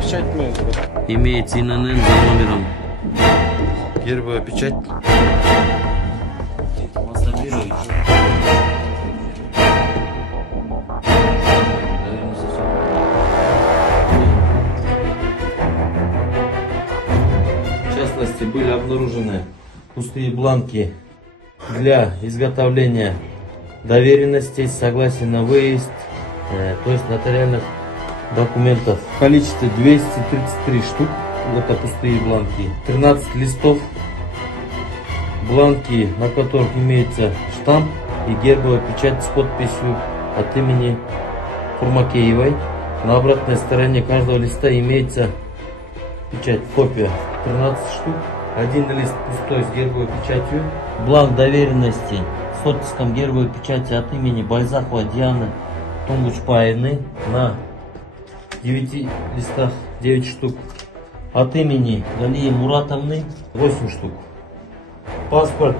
Печать имеется ИНН за номером. Гербовая печать. В частности, были обнаружены пустые бланки для изготовления доверенностей, согласия на выезд, то есть нотариальных документов. В количестве 233 штук, это пустые бланки, 13 листов, бланки, на которых имеется штамп и гербовая печать с подписью от имени Курмакеевой. На обратной стороне каждого листа имеется печать, копия, 13 штук. Один лист пустой с гербовой печатью. Бланк доверенности с оттиском гербовой печати от имени Байзахова Дианы Тунгучпаевны на 9 листах, 9 штук. От имени Галии Муратовны 8 штук. Паспорт